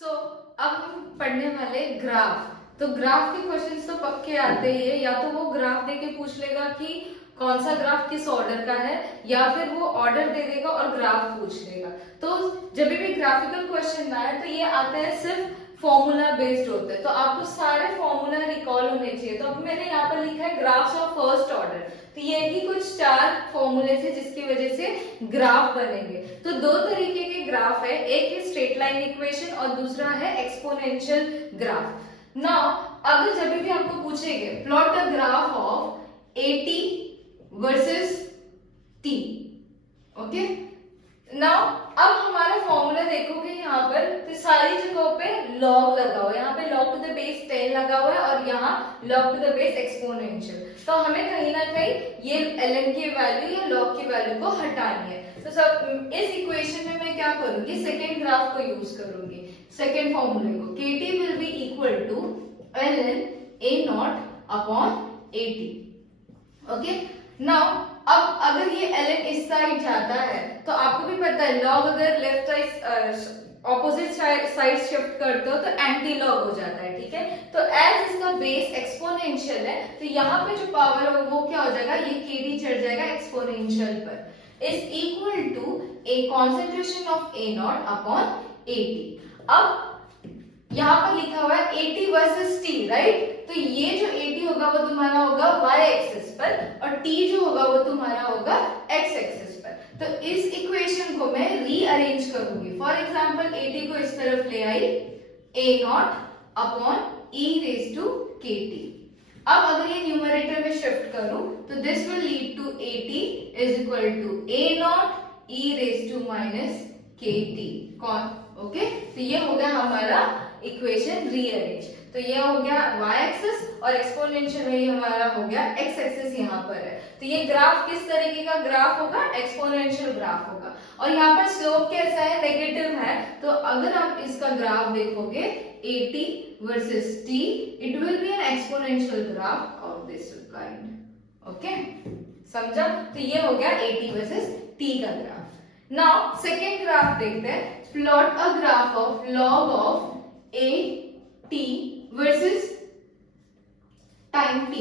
अब हम पढ़ने वाले ग्राफ। तो ग्राफ के क्वेश्चंस तो पक्के आते ही है, या तो वो ग्राफ देके पूछ लेगा कि कौन सा ग्राफ किस ऑर्डर का है, या फिर वो ऑर्डर दे देगा और ग्राफ पूछ लेगा। तो जब भी ग्राफिकल क्वेश्चन आए तो ये आता है सिर्फ फॉर्मूला बेस्ड होते हैं, तो आपको सारे फॉर्मूला रिकॉल होने चाहिए। तो अब मैंने यहाँ पर लिखा है ग्राफ्स ऑफ फर्स्ट ऑर्डर, तो ये ही कुछ 4 फॉर्मूले थे जिसकी वजह से ग्राफ बनेंगे। तो 2 तरीके के ग्राफ है, एक है स्ट्रेट लाइन इक्वेशन और दूसरा है एक्सपोनेंशियल ग्राफ। नाउ अगर जब भी आपको पूछेंगे plot the graph of AT versus T, okay. Now अब हमारा फॉर्मूला देखोगे यहाँ पर, तो सारी जगहों पे लॉग लगा हुआ है। यहाँ पे लॉग टू द बेस 10 लगा हुआ है और यहाँ log to the base exponential. तो हमें कहीं ना कहीं ये ln की वैल्यू या लॉग की वैल्यू को हटानी है। तो सब इस इक्वेशन में मैं क्या करूंगी, सेकेंड ग्राफ को यूज करूंगी, सेकेंड फॉर्मूले को। KT will be equal to ln A0 upon AT, okay. Now अब अगर ये ln इस साइड जाता है तो आपको भी पता है लॉग अगर left side opposite side shift करते हो तो एंटी लॉग हो जाता है, ठीक है। तो एज इसका बेस एक्सपोनेंशियल है तो यहाँ पे जो पावर है वो क्या हो जाएगा, ये KT चढ़ जाएगा एक्सपोनेंशियल पर, is equal to a concentration of A0 upon AT। अब यहाँ पर लिखा हुआ है AT वर्सेस T, राइट। तो ये जो AT होगा वो तुम्हारा होगा y एक्सिस पर और T जो होगा वो तुम्हारा होगा x एक्सिस पर। तो इस इक्वेशन को मैं रीअरेंज करूंगी। फॉर एग्जांपल AT को इस तरफ ले आई, A0 upon e raise to KT। अब अगर ये न्यूमरेटर में शिफ्ट करूं तो this will lead to AT is equal to A0 e raise to minus KT, okay. तो ये हो गया हमारा इक्वेशन रीअरेंज। तो ये हो गया y एक्सिस और एक्सपोनेंशियल में ये हमारा हो गया x एक्सिस यहाँ पर है। तो ये ग्राफ किस तरीके का ग्राफ होगा, एक्सपोनेंशियल ग्राफ होगा। और यहाँ पर स्लोप कैसा है, नेगेटिव है। तो अगर आप इसका ग्राफ देखोगे AT versus T, it will be an exponential graph of this kind, okay, समझा। तो ये हो गया AT वर्सेस T का ग्राफ। नाउ सेकेंड ग्राफ देखते हैं, plot a graph of log of AT versus time T,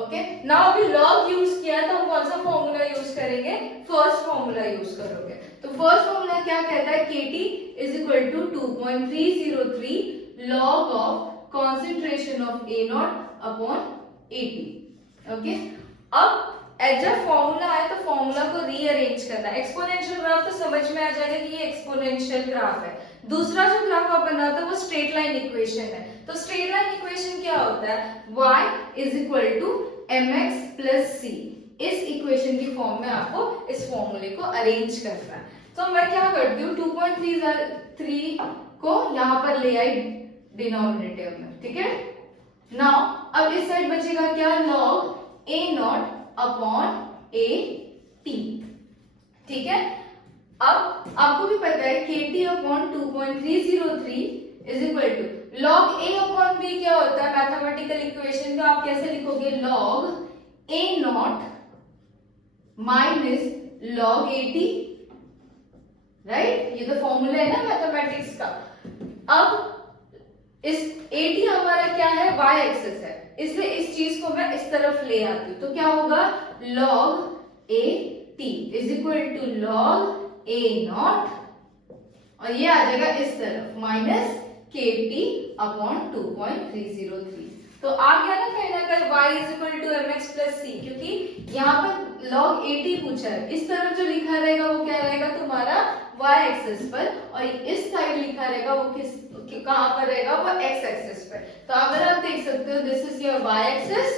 okay. Now अभी log use किया तो हम कौन सा फॉर्मूला यूज करेंगे, फर्स्ट फॉर्मूला यूज करोगे। तो फर्स्ट फॉर्मूला क्या कहता है, KT is equal to 2.303 log of concentration of A0 upon AT, okay. अब जब फॉर्मूला आए तो फॉर्मूला को रीअरेंज करना है। एक्सपोनेंशियल ग्राफ तो समझ में आ जाएगा कि ये एक्सपोनेंशियल ग्राफ है। दूसरा जो ग्राफ आप बनाते हो वो स्ट्रेट लाइन इक्वेशन है। तो स्ट्रेट लाइन इक्वेशन क्या होता है, y is equal to mx plus c। इस इक्वेशन की फॉर्म में आपको इस फॉर्मूले को अरेंज करना है। तो मैं क्या करती हूँ, 2.3 को यहाँ पर ले आई डिनोमिनेटर में, ठीक है। नाउ अब इस साइड बचेगा क्या, log A0 अपॉन AT, ठीक है। अब आपको भी पता है KT upon 2.303 is equal to log A upon B क्या होता है, मैथमेटिकल इक्वेशन का आप कैसे लिखोगे, log A0 minus log AT, right. ये तो फॉर्मूला है ना मैथमेटिक्स का। अब इस AT हमारा क्या है, y एक्सिस है, इसलिए इस चीज को मैं इस तरफ ले आती हूँ। तो क्या होगा, log AT is equal to log A0 और ये आ जाएगा इस तरफ माइनस KT अपॉन 2.303। तो आ गया ना कहीं ना कहीं y is equal to mx plus c, क्योंकि यहाँ पर log AT पूछा है। इस तरफ जो लिखा रहेगा वो क्या रहेगा तुम्हारा y एक्सिस पर, और इस साइड लिखा रहेगा वो कहाँ पर रहेगा, वो x एक्सिस पर। तो अगर आप देख सकते हो this is your y axis,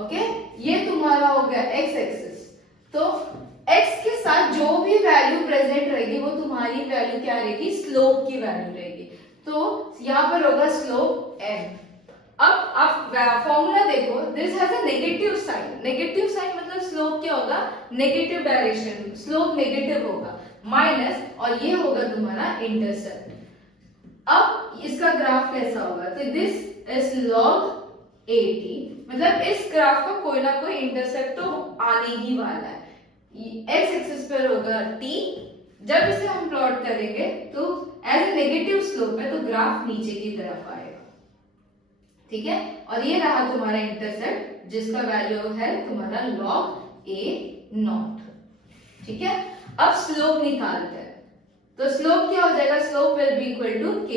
okay, ये तुम्हारा हो गया x एक्सिस। तो x के साथ जो भी वैल्यू प्रेजेंट रहेगी वो तुम्हारी वैल्यू क्या रहेगी, स्लोप की वैल्यू रहेगी। तो यहाँ पर होगा स्लोप m। अब आप फॉर्मूला देखो, this has a negative sign. Negative sign मतलब स्लोप क्या होगा, नेगेटिव डायरेक्शन, स्लोप नेगेटिव होगा, माइनस, और ये होगा तुम्हारा इंटरसेप्ट। अब इसका ग्राफ कैसा होगा, तो दिस इज log AT, मतलब इस ग्राफ का कोई ना कोई इंटरसेप्ट तो आने ही वाला है। x एक्सिस पर होगा T, जब इसे हम प्लॉट करेंगे तो एज ए नेगेटिव स्लोप है, तो ग्राफ नीचे की तरफ आएगा, ठीक है। और ये रहा तुम्हारा इंटरसेप्ट जिसका वैल्यू है तुम्हारा log a0, ठीक है। अब स्लोप निकालते हैं, तो स्लोप क्या हो जाएगा, slope will be equal to k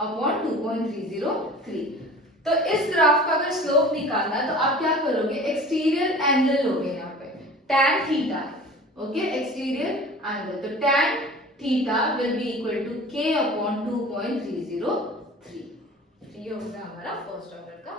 upon 2.303। तो इस ग्राफ का अगर स्लोप निकालना है तो आप क्या करोगे, एक्सटीरियर एंगल लोगे यहाँ पे tan theta, okay, exterior angle, तो tan theta will be equal to k upon 2.303। ये हो गया हमारा फर्स्ट ऑर्डर का